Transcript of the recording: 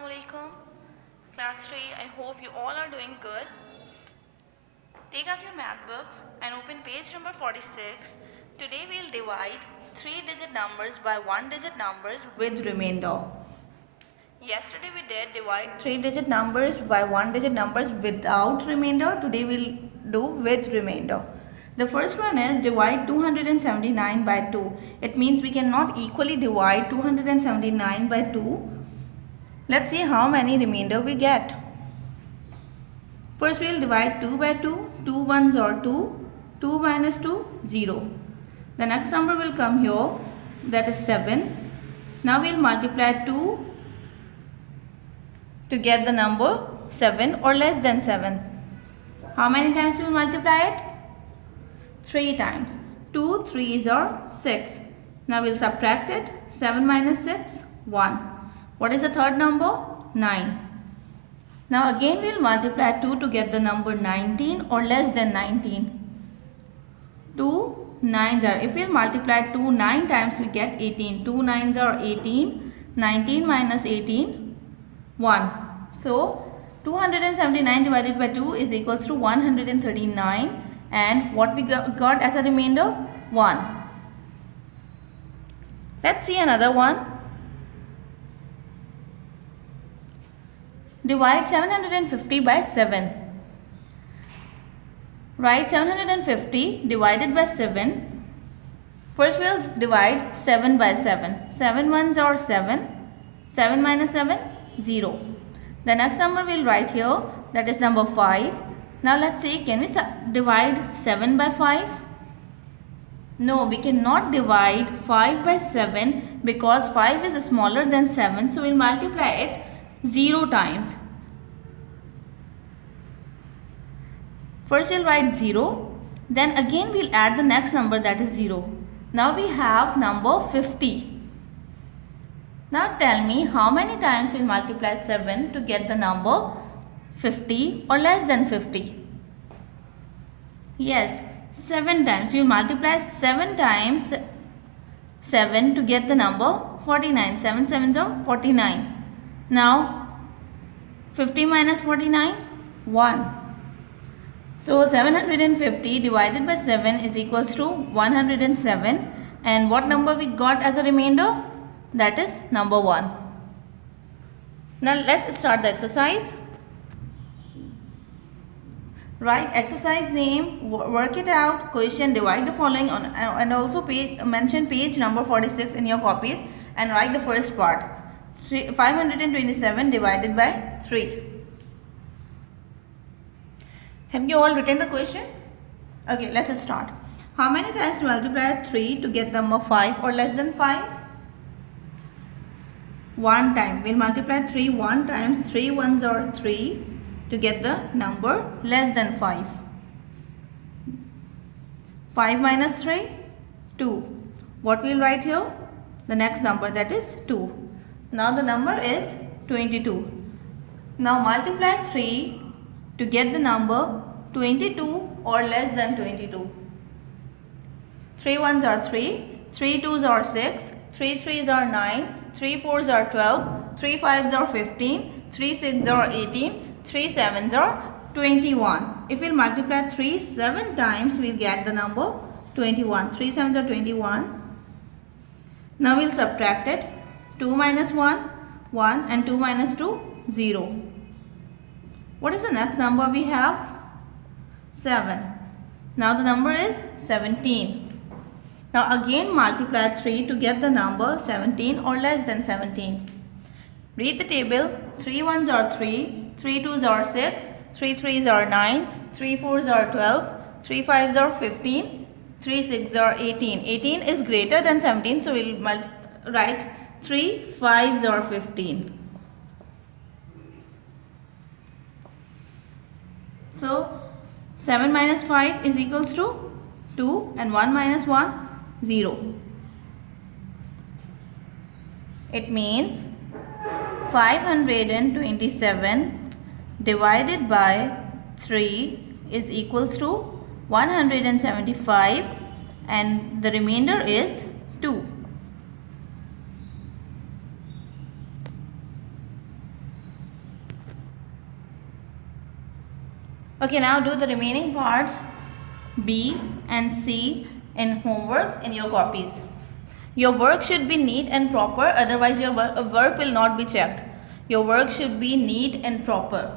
Assalamu alaikum. Class 3, I hope you all are doing good. Take out your math books and open page number 46. Today we will divide 3-digit numbers by 1-digit numbers with remainder. Yesterday we did divide 3-digit numbers by 1-digit numbers without remainder. Today we will do with remainder. The first one is divide 279 by 2. It means we cannot equally divide 279 by 2. Let's see how many remainder we get. First we will divide 2 by 2. 2 ones are 2. 2 minus 2, 0. The next number will come here, that is 7. Now we will multiply 2 to get the number 7 or less than 7. How many times we will multiply it? 3 times. 2 3s are 6. Now we will subtract it. 7 minus 6, 1. What is the third number? 9. Now again we will multiply 2 to get the number 19 or less than 19. 2 9s are, if we multiply 2 9 times we get 18. 2 9s are 18. 19 minus 18, 1. So 279 divided by 2 is equals to 139, and what we got as a remainder? 1. Let's see another one. Divide 750 by 7. Write 750 divided by 7. First we will divide 7 by 7. 7 ones are 7. 7 minus 7, 0. The next number we will write here, that is number 5. Now let's see, can we divide 7 by 5? No, we cannot divide 5 by 7 because 5 is smaller than 7. So we will multiply it 0 times. First we will write 0. Then again we will add the next number, that is 0. Now we have number 50. Now tell me how many times we will multiply 7 to get the number 50 or less than 50? Yes, 7 times. We will multiply 7 times 7 to get the number 49. 7 sevens are 49. Now 50 minus 49, 1. So 750 divided by 7 is equals to 107. And what number we got as a remainder? That is number 1. Now let's start the exercise. Write exercise name, work it out, question, divide the following on, and also mention page number 46 in your copies and write the first part. 527 divided by 3. Have you all written the question? Okay, let's start. How many times multiply 3 to get number 5 or less than 5? 1 time. We'll multiply 3 1 times. 3 ones are 3 to get the number less than 5. 5 minus 3, 2. What we'll write here? The next number, that is 2. Now the number is 22. Now multiply 3 to get the number 22 or less than 22. 3 ones are 3, 3 twos are 6, 3 threes are 9, 3 fours are 12, 3 fives are 15, 3 sixes are 18, 3 sevens are 21. If we multiply 3 7 times, we will get the number 21. 3 sevens are 21. Now we will subtract it. 2 minus 1, 1, and 2 minus 2, 0. What is the next number we have? 7. Now the number is 17. Now again multiply 3 to get the number 17 or less than 17. Read the table. 3 ones are 3, 3 twos are 6, 3 threes are 9, 3 fours are 12, 3 fives are 15, 3 sixes are 18. 18 is greater than 17, so we will write 3 fives are 15. So 7 minus 5 is equals to 2, and 1 minus 1, 0. It means 527 divided by 3 is equals to 175, and the remainder is 2. Okay, now do the remaining parts B and C in homework in your copies. Your work should be neat and proper, otherwise your work will not be checked. Your work should be neat and proper.